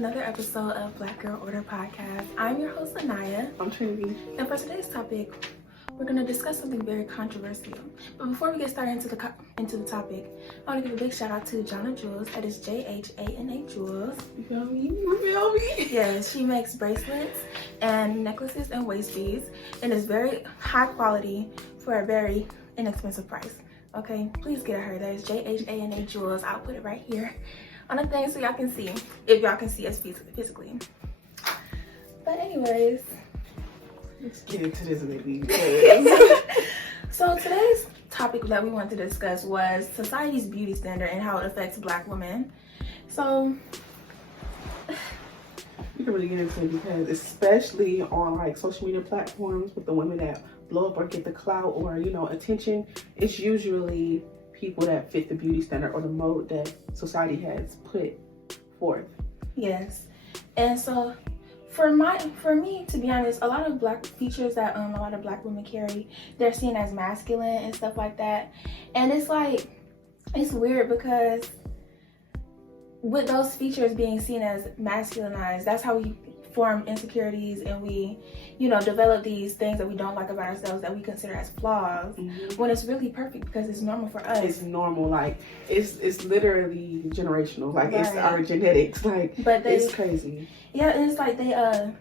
another episode of Black Girl Order Podcast. I'm your host, Anaya. I'm Trinity. And for today's topic, we're going to discuss something very controversial. But before we get started into the topic, I want to give a big shout out to Jana Jewels. That is Jhana Jewels. You feel me? You feel me? Yes, she makes bracelets and necklaces and waist beads. And it's very high quality for a very inexpensive price. Okay, please get her. That is Jhana Jewels. I'll put it right here on the thing so y'all can see, if y'all can see us physically. But anyways, let's get into this, baby. So today's topic that we wanted to discuss was society's beauty standard and how it affects Black women. So we can really get into it because especially on like social media platforms with the women that blow up or get the clout or attention, it's usually people that fit the beauty standard or the mode that society has put forth. Yes. And so for me, to be honest, a lot of Black features that a lot of Black women carry, they're seen as masculine and stuff like that. And it's like, it's weird because with those features being seen as masculinized, that's how we form insecurities and we develop these things that we don't like about ourselves that we consider as flaws, when it's really perfect because it's normal for us. It's normal, like it's literally generational, like right. It's our genetics, like, but it's crazy. Yeah, and it's like they I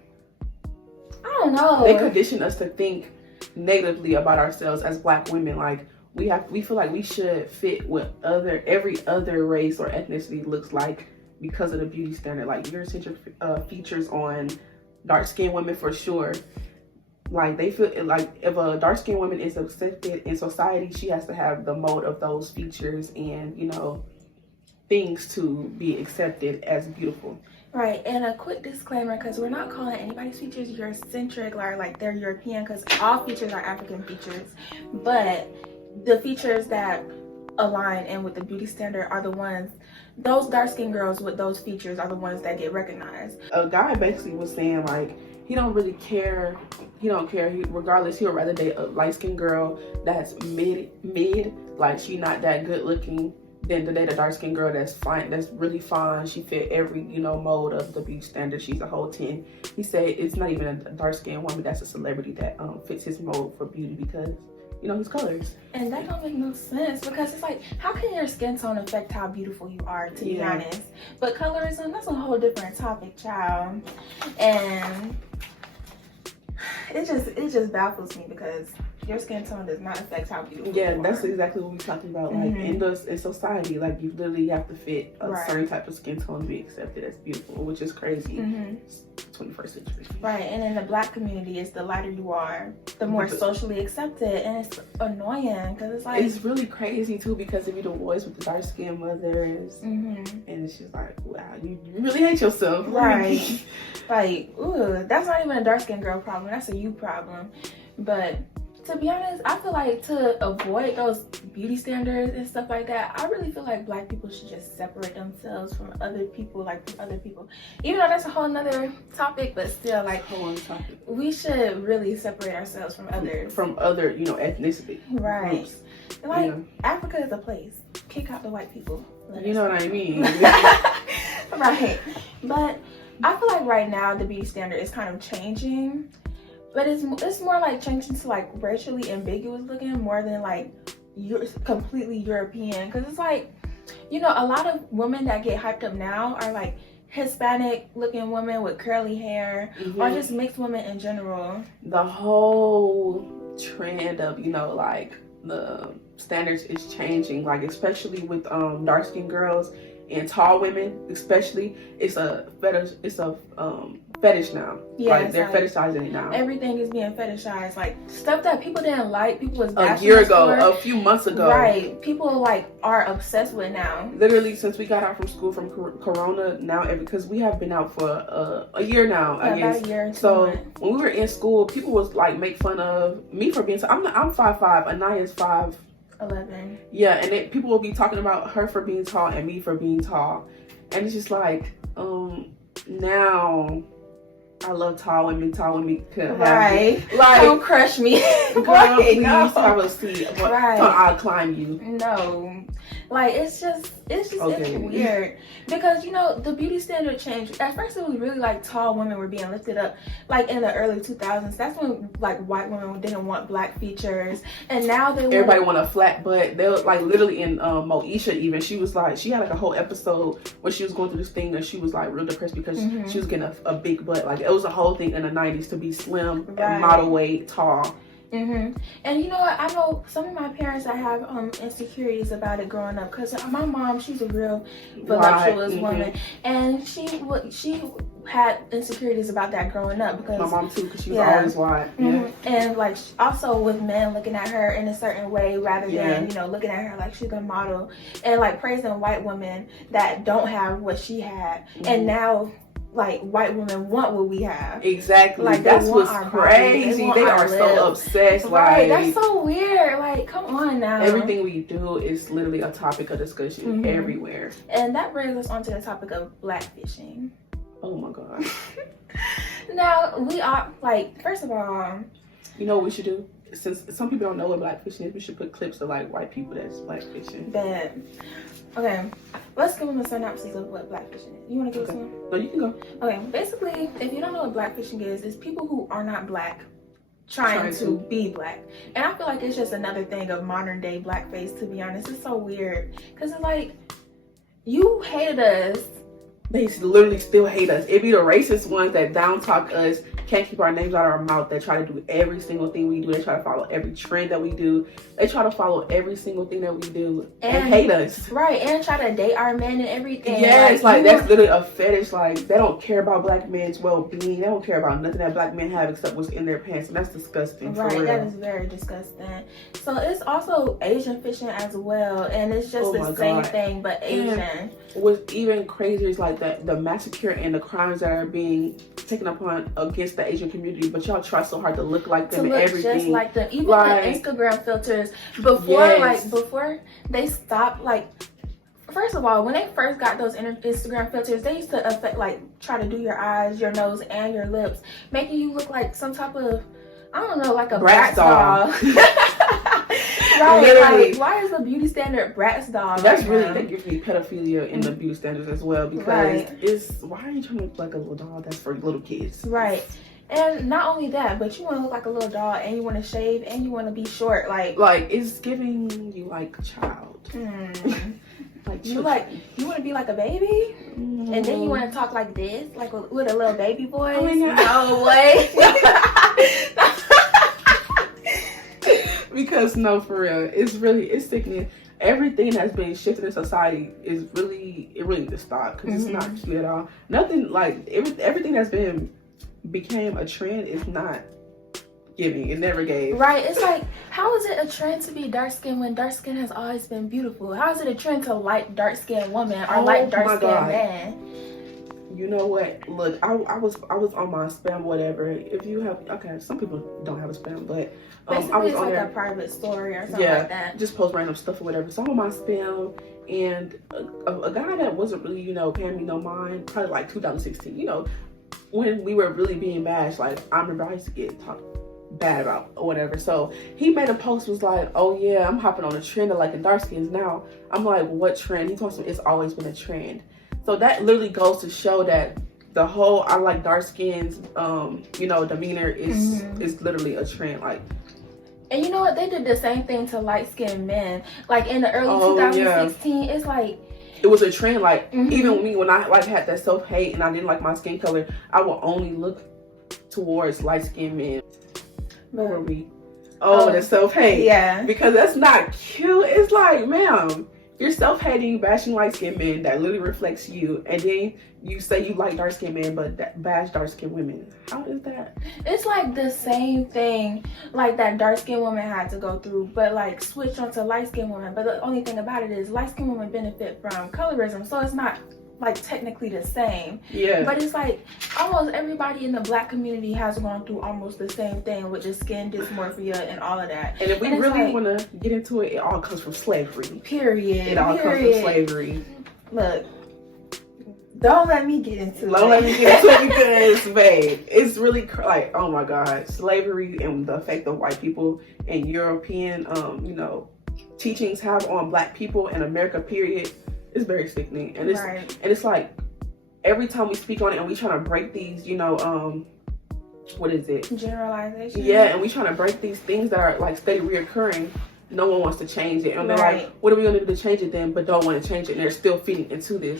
don't know, they condition us to think negatively about ourselves as Black women. Like we feel like we should fit what every other race or ethnicity looks like because of the beauty standard. Like Eurocentric features on dark-skinned women for sure. Like they feel like if a dark-skinned woman is accepted in society, she has to have the mode of those features and things to be accepted as beautiful. Right, and a quick disclaimer, because we're not calling anybody's features Eurocentric or like they're European, because all features are African features, but the features that align and with the beauty standard are the ones, those dark-skinned girls with those features are the ones that get recognized. A guy basically was saying like he don't really care. He don't care. Regardless, he would rather date a light-skinned girl that's mid, like she not that good looking, than to date a dark-skinned girl that's fine, that's really fine. She fit every mode of the beauty standard. She's a whole 10. He said it's not even a dark-skinned woman that's a celebrity that fits his mode for beauty because his colors. And that don't make no sense because it's like, how can your skin tone affect how beautiful you are, to be honest? But colorism, that's a whole different topic, child. And it just baffles me because your skin tone does not affect how beautiful you are. That's exactly what we're talking about. Like in society, like you literally have to fit a certain type of skin tone to be accepted as beautiful, which is crazy. 21st century. Right, and in the Black community, it's the lighter you are, the more socially accepted, and it's annoying because it's like, it's really crazy too because if you're the boys with the dark skin mothers, and it's just like, wow, you really hate yourself, right? Like, ooh, that's not even a dark skinned girl problem, that's a you problem. But to be honest, I feel like to avoid those beauty standards and stuff like that, I really feel like Black people should just separate themselves from other people, even though that's a whole nother topic, but still, like, we should really separate ourselves from others. From other, ethnicity. Right. Groups. Like, Africa is a place. Kick out the white people. You know what I mean? Right. But I feel like right now the beauty standard is kind of changing. But it's more like changing to like racially ambiguous looking more than like you're completely European. Because it's like, a lot of women that get hyped up now are like Hispanic looking women with curly hair or just mixed women in general. The whole trend of, like the standards is changing, like especially with dark skinned girls and tall women, especially. It's a fetish now. Yeah, like they're fetishizing it now. Everything is being fetishized, like stuff that people didn't like, people was a year ago, a few months ago, right? People like are obsessed with now. Literally, since we got out from school from Corona, now because we have been out for a year now, I guess. About a year. So when we were in school, people was like make fun of me for being. I'm 5'5", Anaya's 5'11". Yeah, and people will be talking about her for being tall and me for being tall, and it's just like now I love tall women. Tall women can Right. have like, don't crush me. girl, Right, please no. have a seat. Right. I'll climb you. No, like it's just Okay. it's weird because you know the beauty standard changed. At first, it was really like tall women were being lifted up, like in the early 2000s. That's when like white women didn't want black features, and now they everybody want a flat butt. They were like literally in Moesha even. She was like she had like a whole episode where she was going through this thing and she was like real depressed because she was getting a big butt. Like it was a whole thing in the 90s to be slim, and model weight, tall. And you know what? I know some of my parents that have insecurities about it growing up because my mom, she's a real voluptuous woman, and she had insecurities about that growing up because my mom too, because she was always wide. And like also with men looking at her in a certain way rather than you know looking at her like she's a model, and like praising white women that don't have what she had, and now like white women want what we have. Exactly. Like that's what's crazy. They are so obsessed. Right. Like that's so weird. Like, come on now. Everything we do is literally a topic of discussion everywhere. And that brings us on to the topic of blackfishing. Oh my god. Now we are like, first of all, you know what we should do? Since some people don't know what blackfishing is, we should put clips of like white people that's blackfishing. Bad. Okay, let's give them a synopsis of what blackfishing is. You want to give us one? No, you can go. Okay, basically, if you don't know what blackfishing is, it's people who are not black trying to be black. And I feel like it's just another thing of modern day blackface, to be honest. It's so weird. Because it's like, you hated us. They literally still hate us. It be the racist ones that down talk us, can't keep our names out of our mouth, that try to do every single thing we do. They try to follow every trend that we do. They try to follow every single thing that we do and hate us. Right, and try to date our men and everything. Yes, like that's literally a fetish. Like they don't care about black men's well-being. They don't care about nothing that black men have except what's in their pants, and that's disgusting. Right, for real. that is very disgusting. So it's also Asian fishing as well, and it's just the same thing but Asian. And what's even crazier is like the massacre and the crimes that are being taken upon against the Asian community, but y'all try so hard to look like them and everything. Just like them. Even like, the Instagram filters before they stopped, like, first of all, when they first got those Instagram filters, they used to try to do your eyes, your nose, and your lips, making you look like some type of, I don't know, like a Bratz doll. Right, literally. Like, why is the beauty standard Bratz doll? That's really, that gives me pedophilia in the beauty standards as well, because it's, why are you trying to look like a little doll that's for little kids? Right. And not only that, but you want to look like a little doll, and you want to shave, and you want to be short, like it's giving you like a child. Like you want to be like a baby, and then you want to talk like this, like with a little baby voice. Oh no way. Because no, for real, it's sickening. Everything that's been shifted in society is really needs to stop, because it's not cute at all. Nothing like everything that's became a trend is not giving. It never gave. Right. It's like, how is it a trend to be dark skinned when dark skin has always been beautiful? How is it a trend to like dark skinned woman or like dark skinned man? You know what? Look, I was on my spam, whatever. If you have, some people don't have a spam, but basically I was it's on like there, a private story or something like that. Just post random stuff or whatever. So I'm on my spam, and a guy that wasn't really, paying me no mind, probably like 2016, when we were really being bashed. Like, I remember I used to get talked bad about or whatever. So he made a post, was like, oh yeah, I'm hopping on a trend of like the dark skins now. I'm like, what trend? He told me it's always been a trend. So that literally goes to show that the whole I like dark skins demeanor is literally a trend. Like, and you know what, they did the same thing to light skinned men, like in the early 2016. It's like it was a trend. Like even me, when I like had that self-hate and I didn't like my skin color, I would only look towards light-skinned men. Where were we? The self-hate. Yeah. Because that's not cute. It's like, ma'am, you're self-hating, bashing light-skinned men. That literally reflects you. And then you say you like dark-skinned men, but bash dark-skinned women. How is that? It's like the same thing like that dark-skinned woman had to go through, but like switch onto light-skinned women. But the only thing about it is light-skinned women benefit from colorism, so it's not like technically the same. Yeah. But it's like almost everybody in the black community has gone through almost the same thing with the skin dysmorphia and all of that. And if we really want to get into it, it all comes from slavery. Period. It all comes from slavery. Look, Don't let me get into it. Don't let me get into it because, babe, it's really like, oh my God, slavery and the effect of white people and European, you know, teachings have on Black people in America, period, is very sickening. And it's right. and it's like every time we speak on it and we trying to break these, you know, what is it? Generalization. Yeah, and we trying to break these things that are like steady reoccurring. No one wants to change it. And they're Right. like, what are we going to do to change it then? But don't want to change it. And they're still feeding into this.